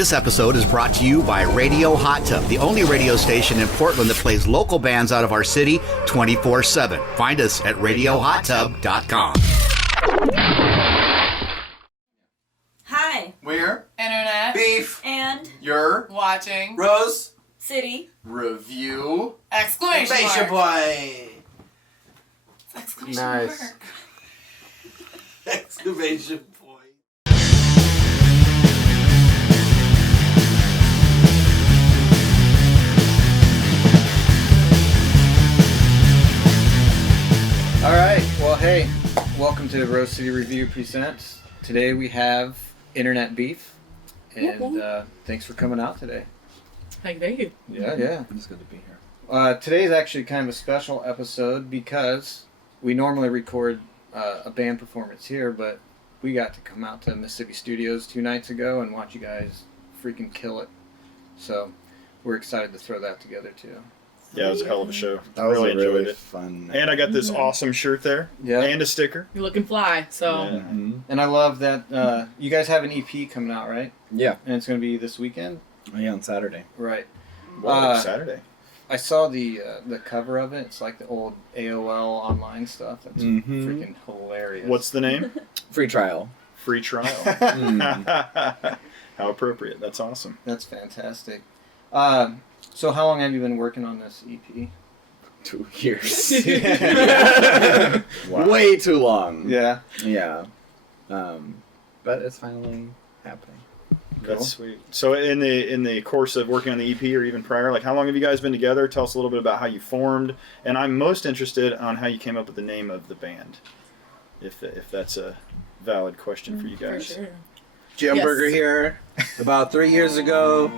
This episode is brought to you by Radio Hot Tub, the only radio station in Portland that plays local bands out of our city 24/7. Find us at radiohottub.com. Hi. We're Internet Beef. And You're watching Rose City Review. exclamation mark. Boy. Exclamation Nice. mark. Exclamation point. All right. Well, hey, welcome to Rose City Review Presents. Today we have Internet Beef, and thanks for coming out today. Thank you. Yeah. It's good to be here. Today's actually kind of a special episode because we normally record a band performance here, but we got to come out to Mississippi Studios 2 nights ago and watch you guys freaking kill it. So we're excited to throw that together too. Yeah, it was a hell of a show. That was really enjoyed it. Fun. And I got this awesome shirt there. Yeah. And a sticker. You're looking fly, so. Yeah. And I love that you guys have an EP coming out, right? Yeah. And it's going to be this weekend? Yeah, on Saturday. Right. Whoa, Saturday. I saw the cover of it. It's like the old AOL online stuff. That's freaking hilarious. What's the name? Free trial. Free trial. How appropriate. That's awesome. That's fantastic. So how long have you been working on this E EP? 2 years. Wow. Way too long. Yeah. Yeah. But it's finally happening. That's sweet. So in the course of working on the EP or even prior, like how long have you guys been together? Tell us a little bit about how you formed. And I'm most interested on how you came up with the name of the band. If that's a valid question for you guys. For sure. Hamburger here. About 3 years ago,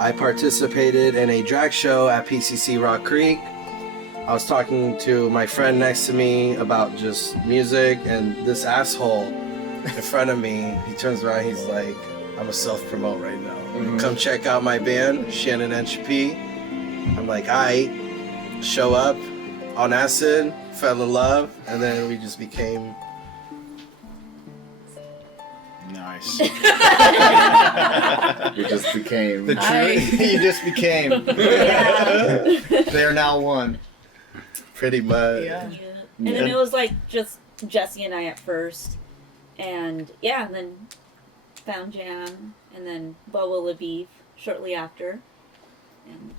I participated in a drag show at PCC Rock Creek. I was talking to my friend next to me about just music, and this asshole in front of me, he turns around, he's like, I'm a self-promote right now. Come check out my band, Shannon NHP. I'm like, I show up on acid, fell in love, and then we just became... Nice. We just became... The truth. You just became. They're now one. Pretty much. Yeah. And then it was like just Jesse and I at first. And and then found Jam, and then BoBo Beef shortly after. And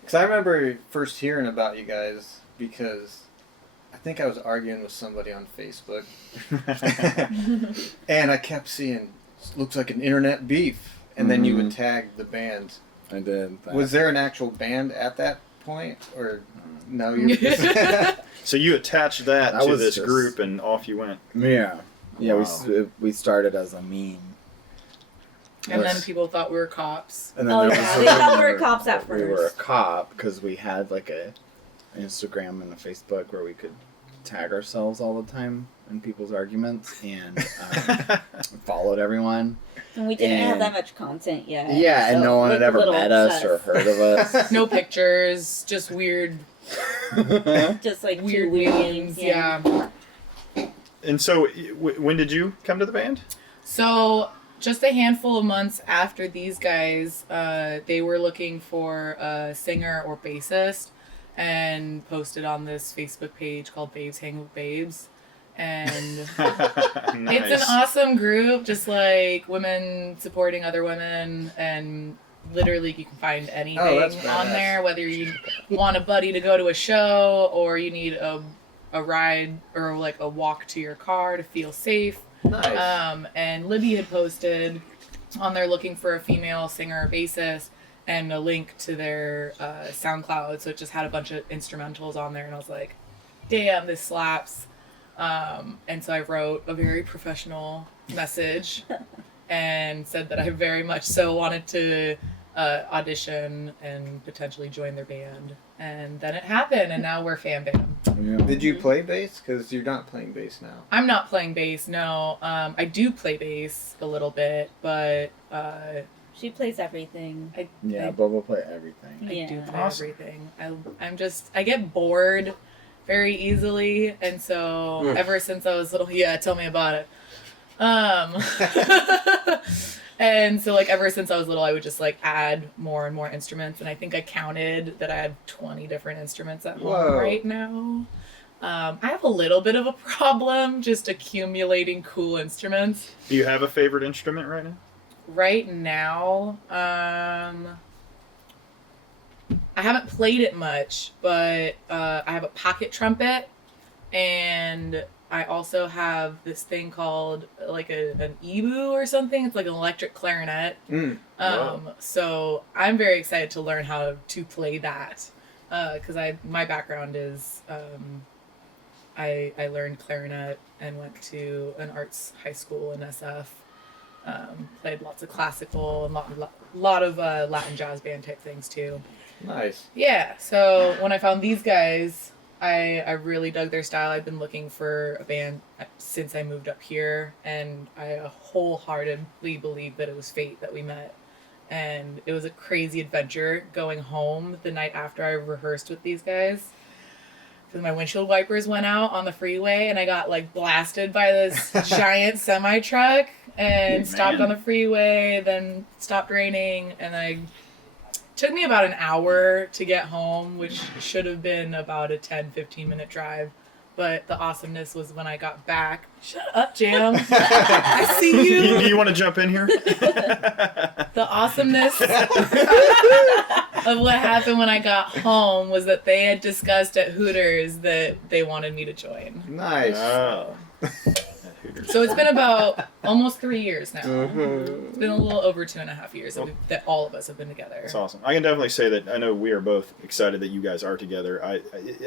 Because I remember first hearing about you guys because I think I was arguing with somebody on Facebook. And I kept seeing, looks like an Internet Beef. And then you would tag the band. I did. Was there an actual band at that point? Or no? You're So you attached that That to was this just- group and off you went. Yeah. Yeah, Wow. we started as a meme. And then people thought we were cops. And then Oh, there yeah, was they thought we were cops at We were a first. cop because we had like a Instagram and a Facebook where we could tag ourselves all the time in people's arguments and followed everyone. And we didn't have And- that much content yet. Yeah, and so no one had looked a ever little met us or obsessed. heard of us. No pictures, just weird Just like weird two memes. weirds. Yeah. And so when did you come to the band? So just a handful of months after these guys, they were looking for a singer or bassist and posted on this Facebook page called Babes Hang with Babes. And Nice. it's an awesome group, just like women supporting other women, and literally you can find anything that's on badass. there, whether you want a buddy to go to a show or you need a ride or like a walk to your car to feel safe. nice. And Livia had posted on there looking for a female singer or bassist and a link to their SoundCloud. So it just had a bunch of instrumentals on there, and I was like, damn, this slaps. And so I wrote a very professional message and said that I very much so wanted to audition and potentially join their band. And then it happened, and now we're fan band. Yeah. Did you play bass? Because you're not playing bass now. I'm not playing bass, no. I do play bass a little bit, but She plays everything. Yeah, BoBo play everything. I Yeah. do play Awesome. everything. I get bored very easily, and so ever since I was little, tell me about it. And so, like, ever since I was little, I would just, like, add more and more instruments. And I think I counted that I had 20 different instruments at home Whoa. right now. I have a little bit of a problem just accumulating cool instruments. Do you have a favorite instrument right now? Right now, I haven't played it much, but I have a pocket trumpet, and I also have this thing called like an EBU or something. It's like an electric clarinet. Wow. So I'm very excited to learn how to play that, because my background is I learned clarinet and went to an arts high school in SF. Played lots of classical and lot of Latin jazz band type things too. Nice. Yeah, so when I found these guys, I really dug their style. I've been looking for a band since I moved up here, and I wholeheartedly believe that it was fate that we met. And it was a crazy adventure going home the night after I rehearsed with these guys. Because my windshield wipers went out on the freeway, and I got like blasted by this giant semi truck and stopped on the freeway. Then stopped raining, and took me about an hour to get home, which should have been about a 10-15 minute drive. But the awesomeness was when I got back. Shut up, Jam. I see you. Do you want to jump in here? The awesomeness of what happened when I got home was that they had discussed at Hooters that they wanted me to join. Nice. Oh. So it's been about almost 3 years now. Mm-hmm. It's been a little over 2.5 years that all of us have been together. That's awesome. I can definitely say that I know we are both excited that you guys are together. I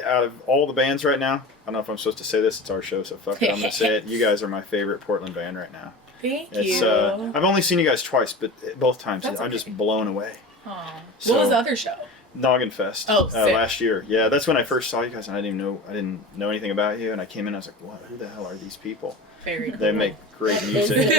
out of all the bands right now, I don't know if I'm supposed to say this. It's our show, so fuck it. I'm going to say it. You guys are my favorite Portland band right now. Thank It's you. I've only seen you guys twice, but both times That's I'm okay. just blown away. Aw. So- What was the other show? Noggin Fest. Oh, sick. Last year. Yeah, that's when I first saw you guys, and I didn't know anything about you. And I came in, I was like, "What? Who the hell are these people? Very cool. They make great music."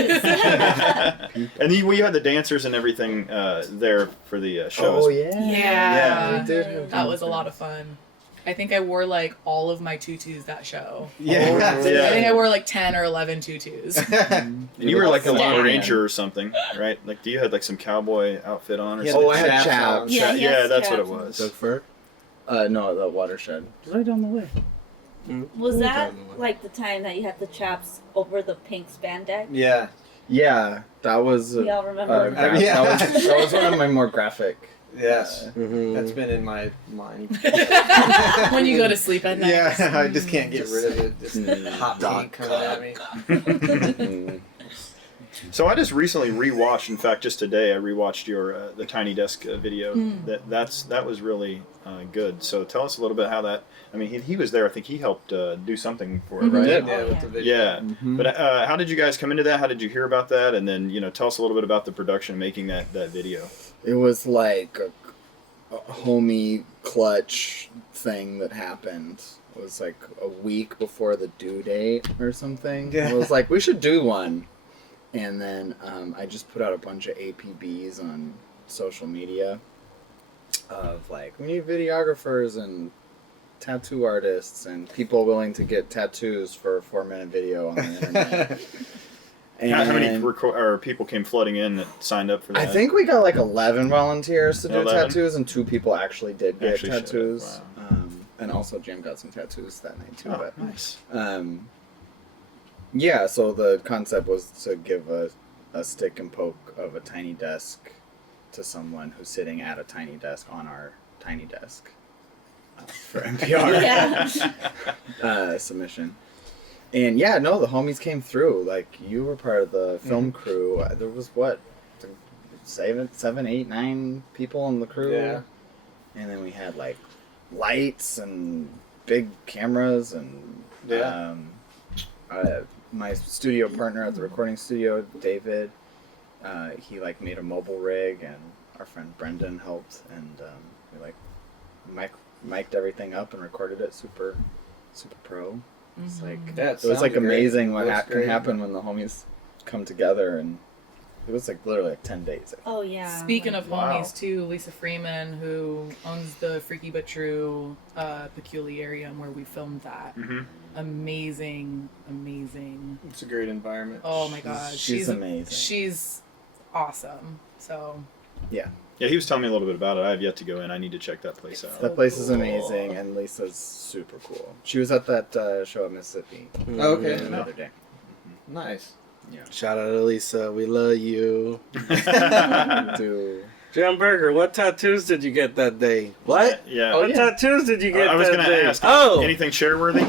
And we had the dancers and everything there for the shows. Oh yeah. Yeah. We did have That was a lot of fun. I think I wore like all of my tutus that show. Yeah. I think I wore like 10 or 11 tutus. And you were like a Yeah. Lone Ranger or something, right? Like, do you had like some cowboy outfit on or Yeah, something? Oh, I had chaps chaps. on. Yeah, he Yeah, has that's what it chaps. was. Doug Fur? No, the watershed. Right down the way. Was that Down the way. like the time that you had the chaps over the pink spandex? Yeah. Yeah, that was. We all remember. Yeah. that was one of my more graphic. Yes. Mhm. That's been in my mind. When you go to sleep at night. Yeah, I just can't get rid of it. Just hot pink coming at me. So I just recently rewatched. In fact, just today I rewatched your the Tiny Desk video. That was really good. So tell us a little bit how that. I mean, he was there. I think he helped do something for it, Mhm. right? did. Yeah, Oh, with yeah. the video. Yeah. Mhm. But how did you guys come into that? How did you hear about that? And then tell us a little bit about the production of making that video. It was like a homie clutch thing that happened. It was like a week before the due date or something. Yeah. I was like, we should do one. And then I just put out a bunch of APBs on social media of like, we need videographers and tattoo artists and people willing to get tattoos for a 4-minute video on the internet. How many And people came flooding in that signed up for that? I think we got like 11 volunteers to do 11? tattoos, and 2 people actually did get Actually showed up, tattoos. wow. And also Jim got some tattoos that night too. Oh, But nice. yeah, so the concept was to give a stick and poke of a tiny desk to someone who's sitting at a tiny desk on our tiny desk for NPR Yeah. submission. And yeah, no, the homies came through. Like, you were part of the film crew. There was what, 7, 8, 9 people in the crew. Yeah. And then we had like lights and big cameras and Yeah. my studio partner at the recording studio, David, he like made a mobile rig, and our friend Brendan helped, and we like mic'd everything up and recorded it super pro. It's like Yeah, it was like sounded great. amazing what Looks can great. happen when the homies come together, and it was like literally like 10 days. Oh yeah. Speaking of Wow. homies too, Lisa Freeman, who owns the Freaky But True Peculiarium where we filmed that. Mm-hmm. Amazing. It's a great environment. Oh my god. She's amazing. She's awesome. So Yeah, he was telling me a little bit about it. I have yet to go in. I need to check that place out. That place is amazing, and Lisa's super cool. She was at that show at Mississippi Okay. the other day. Nice. Shout out to Lisa. We love you. Dude. Hamburger, what tattoos did you get that day? What? Yeah. What tattoos did you get I was that going day? to ask. Oh! Anything share worthy?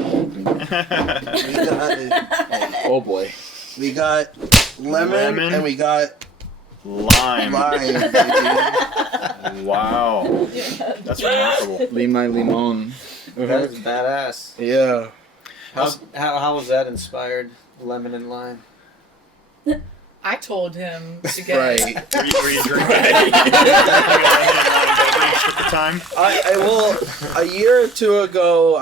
Oh boy. We got lemon and we got Lime. lime, baby. Wow. That's remarkable. Lima limon. That was badass. Yeah. How was that inspired? Lemon and lime. I told him to get. Right. Were you drinking? At the time? Well, a year or two ago,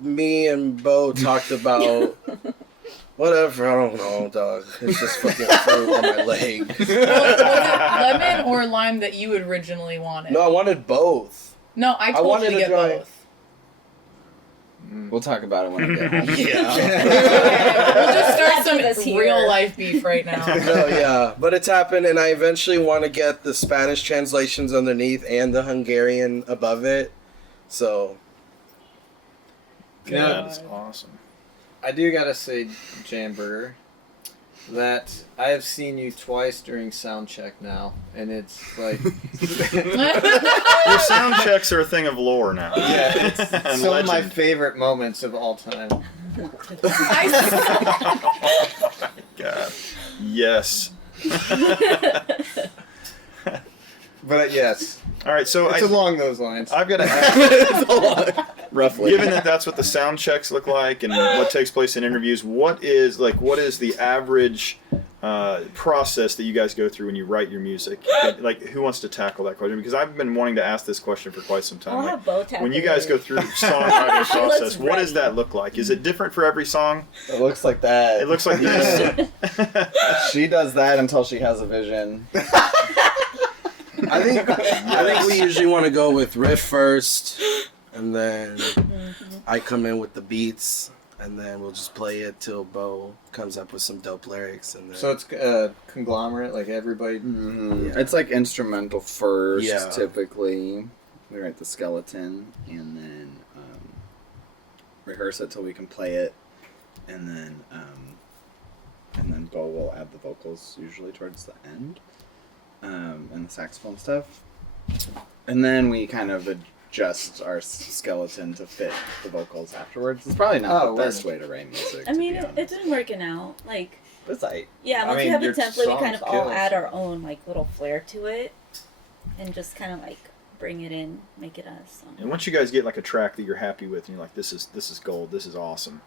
me and Bo talked about whatever. I don't know, dog. It's just fucking fruit on my leg. Was it lemon or lime that you originally wanted? No, I wanted both. No, I told wanted you to to get try- both. We'll talk about it when I get home. Yeah. We'll just start Keep us some here. real life beef right now. No, yeah, but it's happened, and I eventually want to get the Spanish translations underneath and the Hungarian above it. So, Yeah. That is awesome. I do gotta say, Jamburger, that I have seen you twice during sound check now, and it's like, Your sound checks are a thing of lore now. yeah, it's And some of my legend. favorite moments of all time. God. Yes. But yes, All right, so it's along those lines. I've got to ask, Roughly. given that that's what the sound checks look like and what takes place in interviews, what is the average process that you guys go through when you write your music? Like, who wants to tackle that question? Because I've been wanting to ask this question for quite some time. I'll Like, have Bo tackle when you guys it. go through songwriting She looks process, what does ready. that look like? Is it different for every song? It looks like that. It looks like this. She does that until she has a vision. I think we usually want to go with riff first, and then I come in with the beats, and then we'll just play it till Bo comes up with some dope lyrics, and then So it's a conglomerate, like everybody. Mm-hmm. It's like instrumental first, Yeah. typically. We write the skeleton and then rehearse it till we can play it, and then Bo will add the vocals usually towards the end, and the saxophone stuff, and then we kind of adjust our skeleton to fit the vocals afterwards. It's probably not the Oh, best way to write music. I mean, to be it honest. didn't working out. Like, It's like yeah, I once mean, you have a your template, we kind songs of all kills. add our own like little flair to it, and just kind of like bring it in, make it us. And once you guys get like a track that you're happy with, and you're like, this is gold, this is awesome.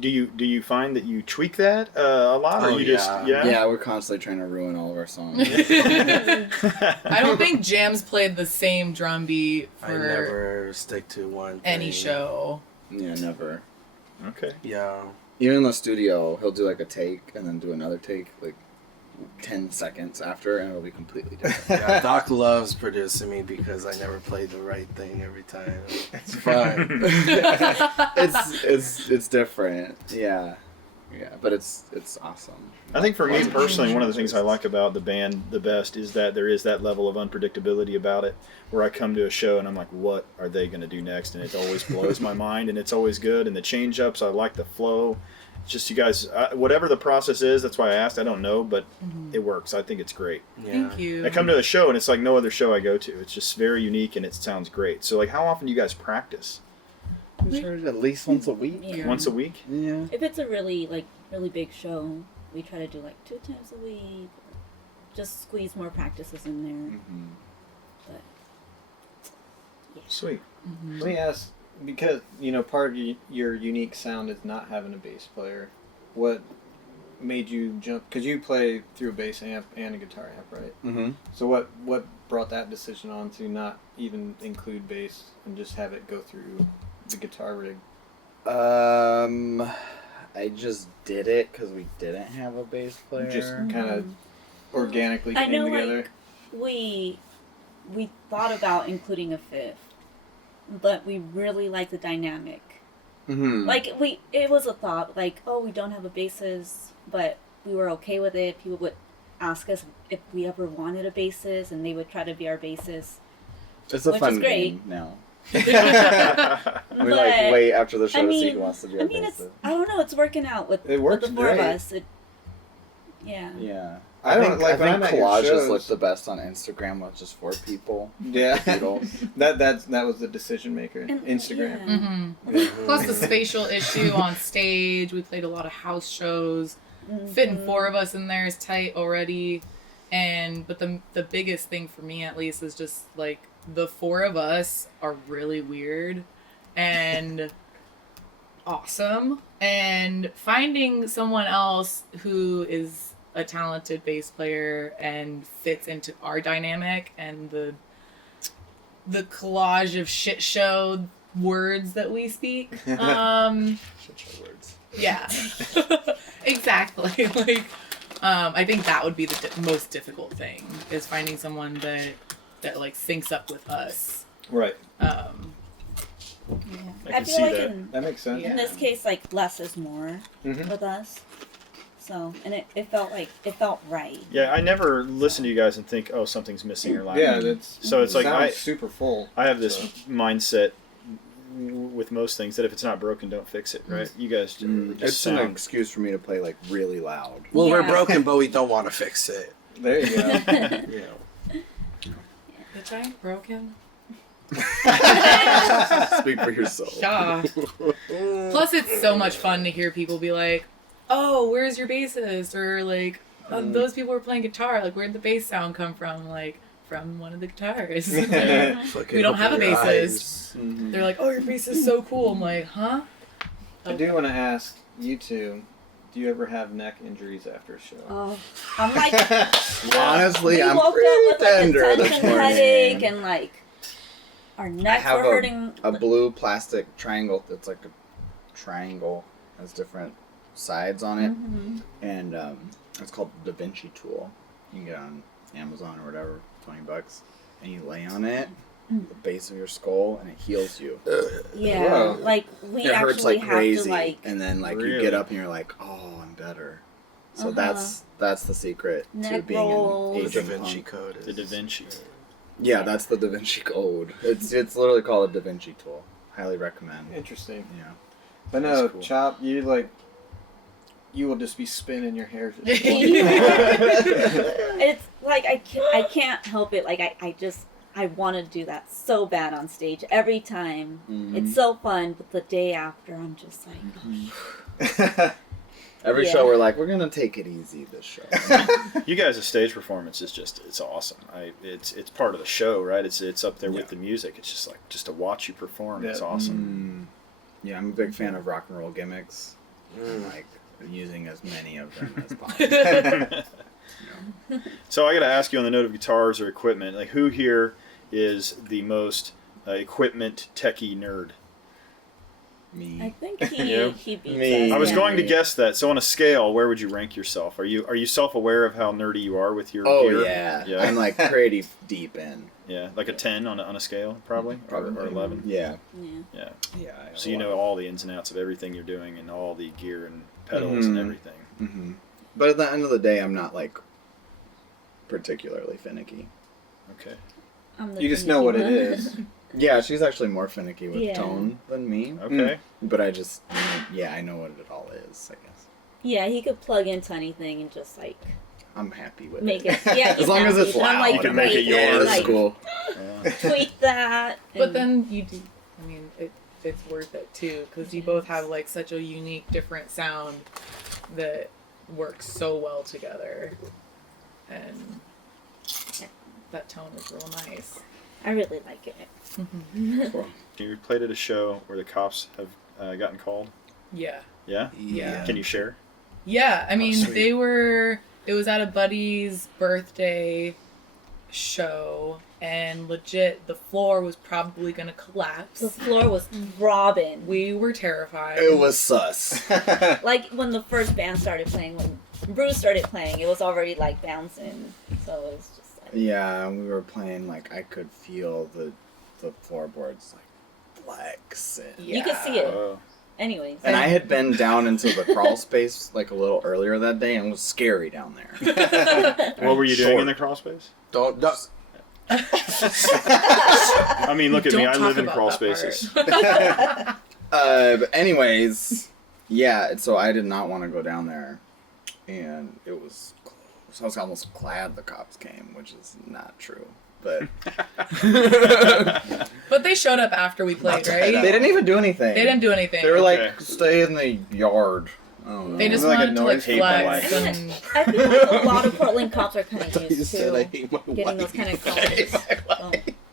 Do you find that you tweak that a lot, or Oh, you just yeah, we're constantly trying to ruin all of our songs. I don't think Jam's played the same drum beat I for never stick to one any thing. show. Yeah, never. Okay. Yeah. Even in the studio, he'll do like a take and then do another take like 10 seconds after, and it'll be completely different. Yeah, Doc loves producing me because I never played the right thing every time. It's fun. it's different. Yeah, but it's awesome. I think for me personally, one of the things I like about the band the best is that there is that level of unpredictability about it, where I come to a show and I'm like, what are they going to do next? And it always blows my mind, and it's always good. And the change ups, I like the flow. It's just you guys, whatever the process is, that's why I asked. I don't know, but it works. I think it's great. Yeah. Thank you. I come to a show and it's like no other show I go to. It's just very unique and it sounds great. So like, how often do you guys practice? At least once a week. Yeah. Once a week? Yeah. If it's a really big show, we try to do like 2 times a week. Just squeeze more practices in there. But Sweet. Let me ask, because part of your unique sound is not having a bass player. What made you jump? Because you play through a bass amp and a guitar amp, right? Mm-hmm. So what brought that decision on to not even include bass and just have it go through the guitar rig? I just did it because we didn't have a bass player. Just kind of organically I came know, together. like, we thought about including a fifth, but we really like the dynamic. Mm-hmm. Like it was a thought, like, oh, we don't have a bassist, but we were okay with it. People would ask us if we ever wanted a bassist, and they would try to be our bassist. It's a Which fun is great. game now. But, We like wait after the show to see mean- who wants to be I a mean, it's bassist. I don't know. It's working out with, It works with the four of great. us. Yeah. Yeah. I I don't- think, like, I when think I'm at your collages shows- look the best on Instagram with just 4 people. Yeah. Doodles. that was the decision maker. And- Instagram. yeah. Plus the spatial issue on stage. We played a lot of house shows. Fitting 4 of us in there is tight already. But the biggest thing for me, at least, is just like the 4 of us are really weird and awesome. And finding someone else who is a talented bass player and fits into our dynamic and the collage of shit show words that we speak. Shit show words. Yeah, exactly. Like, I think that would be the most difficult thing is finding someone that like syncs up with us. Right. Yeah. I I can feel see like that. That makes sense. in this case, like less is more Mhm. with us. So, and it felt right. Yeah, I never listen to you guys and think, oh, something's missing or lacking. Yeah, that's So it's like sounds I- super full. I have this So. mindset with most things that if it's not broken, don't fix it, right? You guys just It's an sound. excuse for me to play like really loud. Well, we're Yeah. broken, but we don't want to fix it. There you go. You know. Bitch, I ain't broken. Speak for yourself. Yeah. Plus, it's so much fun to hear people be like, "Oh, where's your bassist?" Or like, oh, "Those people were playing guitar. Like, where'd the bass sound come from?" Like, from one of the guitars. Fucking We don't have a open your bassist. eyes. Mhm. They're like, "Oh, your bass is so cool." I'm like, "Huh?" I do want to ask you two, do you ever have neck injuries after a show? Oh, I'm like, Honestly, we I'm woke pretty up with like a tender this tension morning. headache and like our necks have were hurting. a blue plastic triangle that's like a triangle, has different sides on it, Mhm. and it's called the Da Vinci tool. You can get it on Amazon or whatever, $20, and you lay on it, the base of your skull, and it heals you. Yeah, Whoa. like we It hurts actually like have crazy, to like and then like you Really? get up and you're like, oh, I'm better. So Uh-huh. that's the secret to Neck being rolls. an The Da aging Vinci punk. Code is The Da Vinci. Yeah, that's the Da Vinci Code. It's literally called a Da Vinci tool. Highly recommend. Interesting. Yeah. But no, That's cool. Chop, you will just be spinning your hair. it's like I can't help it. Like I want to do that so bad on stage every time. Mhm. It's so fun, but the day after I'm just like, Every Yeah. show we're like, we're gonna take it easy this show. You guys' stage performance is it's awesome. It's part of the show, right? It's up there with Yeah. the music. It's just like to watch you perform. It's Yeah. awesome. Yeah, I'm a big fan of rock and roll gimmicks. And, Mm. like using as many of them as possible. So I got to ask you on the note of guitars or equipment, like who here is the most equipment techie nerd? I Me. think Yeah. he beats Me. us. I was yeah. going to guess that. So on a scale, where would you rank yourself? Are you self-aware of how nerdy you are with your Oh gear? yeah. Yeah. I'm like pretty deep in. Yeah, like a 10 on a scale, probably, or 11. Yeah. Yeah. Yeah. Yeah. I have So a you lot. know all the ins and outs of everything you're doing and all the gear and pedals and Mhm. everything. Mm-hmm. But at the end of the day, I'm not like particularly finicky. Okay. I'm the You just know what it finicky one. is. Yeah, she's actually more finicky with Yeah. tone than me. Okay. But I just, yeah, I know what it all is, I guess. Yeah, he could plug into anything and just like I'm happy with make it. it. Yeah, As long as happy. it's And I'm loud. like, You can make it great, yours. Yeah, and, that's like, cool. Yeah. tweak that. But and- then you do. I mean, it's worth it too because you both have like such a unique, different sound that works so well together, and that tone is real nice. I really like it. You played at a show where the cops have gotten called. Yeah. Yeah. Yeah. Can you share? Yeah, I mean, sweet. it was at a buddy's birthday show, and legit, the floor was probably gonna collapse. The floor was throbbing. We were terrified. It was sus. Like when the first band started playing, when Bruce started playing, it was already like bouncing. So it was just like, Yeah, we were playing, like, I could feel the floorboards, like, flex. And you could see it. Oh. anyways. And I had been down into the crawl space like a little earlier that day, and it was scary down there. What were you doing in the crawl space? Don't. I mean, look at me. Don't I talk live in about crawl that part. spaces. But anyways, yeah. So I did not want to go down there, and it was close. I was almost glad the cops came, which is not true. But But they showed up after we played, right? they didn't even do anything. They didn't do anything. They were Okay. like, stay in the yard. I don't know. They just It was like a wanted to like noise table, flex like- and I feel like a lot of Portland cops are kind of You used said I to hate my getting those wife. kind of calls.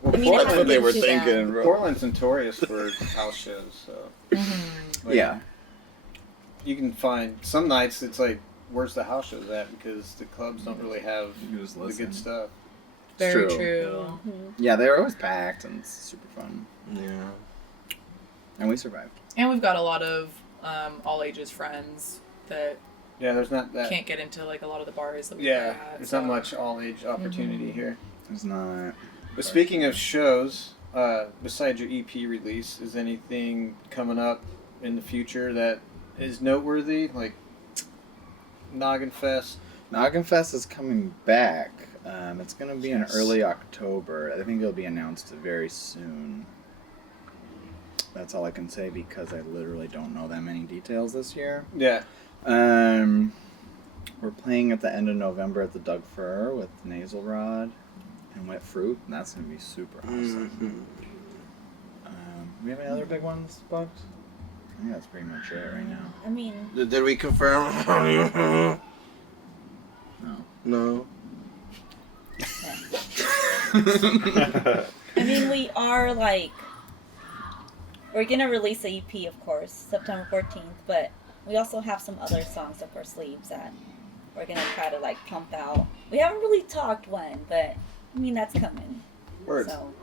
Well, I mean, it That's what they were hasn't been too thinking, bad. bro. Portland's notorious for house shows, so like, Yeah. you can find some nights it's like, where's the house shows at? Because the clubs don't really have You just the listen. good stuff. very true. true. Yeah, they were always packed and it's super fun. Yeah. And we survived. And we've got a lot of all ages friends that Yeah, there's not that. can't get into like a lot of the bars that we Yeah, play at, there's so. not much all age opportunity here. It's not. But speaking of shows, besides your EP release, is anything coming up in the future that is noteworthy? Like Noggin Fest? Noggin Fest is coming back. It's going to be in early October. I think it'll be announced very soon. That's all I can say because I literally don't know that many details this year. Yeah. We're playing at the end of November at the Doug Fir with Nasal Rod and Wet Fruit, and that's going to be super awesome. We have any other big ones, Bugs? I think that's pretty much it right now. I mean, Did we confirm? No. No. I mean, we are like, we're gonna release a EP, of course, September 14th, but we also have some other songs up our sleeves that we're gonna try to like pump out. We haven't really talked when, but I mean that's coming. Word. So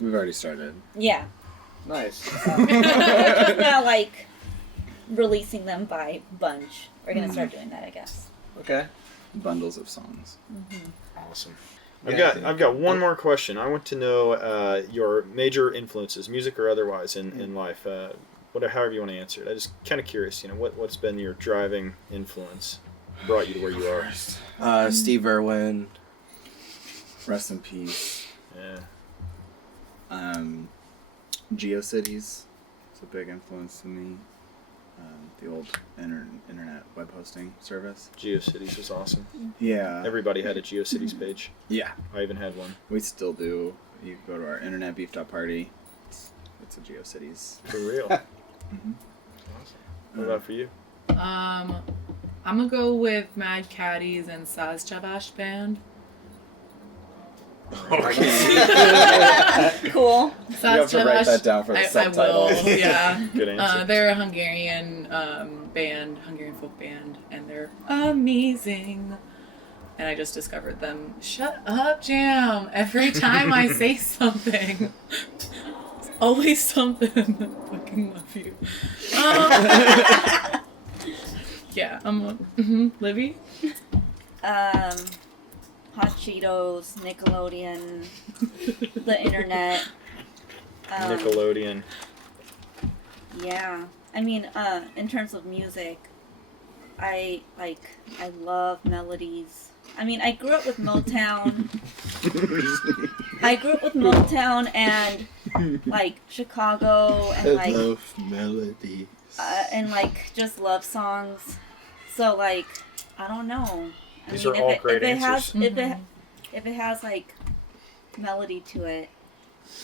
We've already started. yeah, Nice. so, we're just now like releasing them by bunch. We're gonna start doing that, I guess. Okay. Bundles of songs. Awesome. I've got one more question. I want to know your major influences, music or otherwise, in life. However you want to answer it. I'm just kind of curious. What's been your driving influence, brought you to where you are? Steve Irwin. Rest in peace. Yeah. GeoCities is a big influence to me. The old internet web hosting service. GeoCities was awesome. Yeah. Everybody had a GeoCities page. Yeah. I even had one. We still do. You go to our internet beef.party. It's a GeoCities. For real. Mhm. Awesome. What about for you? I'm gonna go with Mad Caddies and Saz Chavash Band. Cool. You have to write that down for the subtitle. I will, yeah. Good answer. They're a Hungarian band, Hungarian folk band, and they're amazing. And I just discovered them. Shut up, Jam! Every time I say something, it's always something. I fucking love you. Yeah, Livy? Hot Cheetos, Nickelodeon, the internet. Nickelodeon. Yeah. I mean, in terms of music, I love melodies. I mean, I grew up with Motown. And like Chicago and like love melodies. and like just love songs. So like, I don't know. These are all great answers. If it has like melody to it,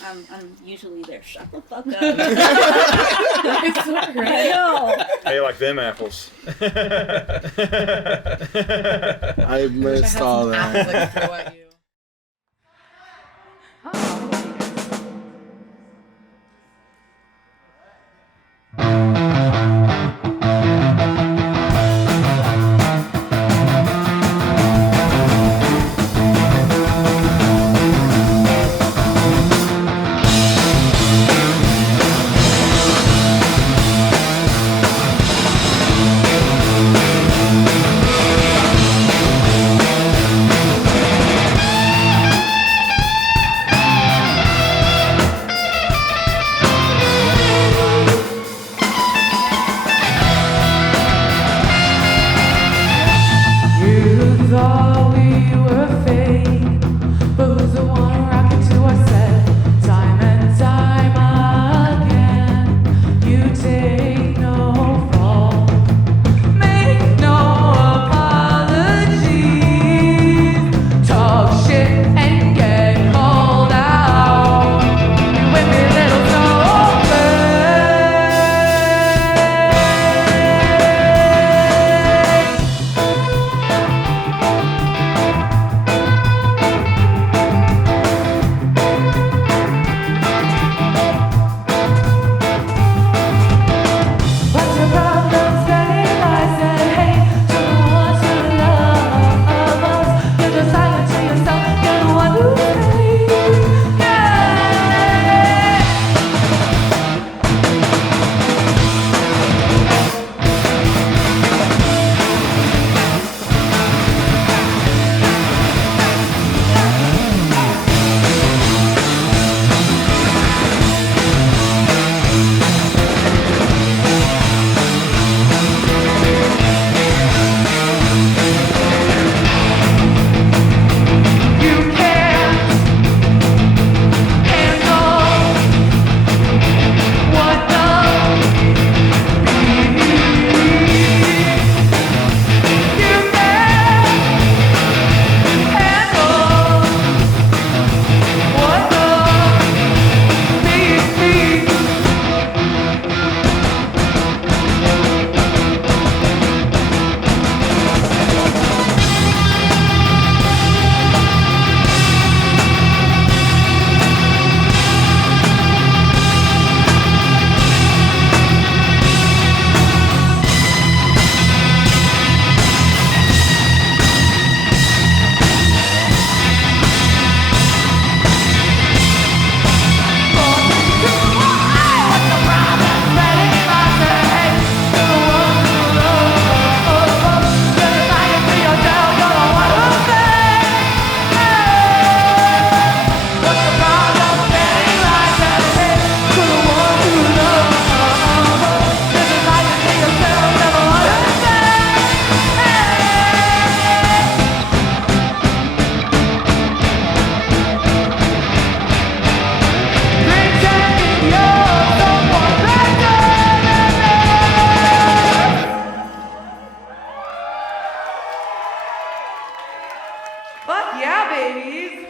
I'm usually there. Shut the fuck up. It's so I great. know. Hey, like them apples. I missed all that. Apples I could throw at you. Fuck yeah, babies!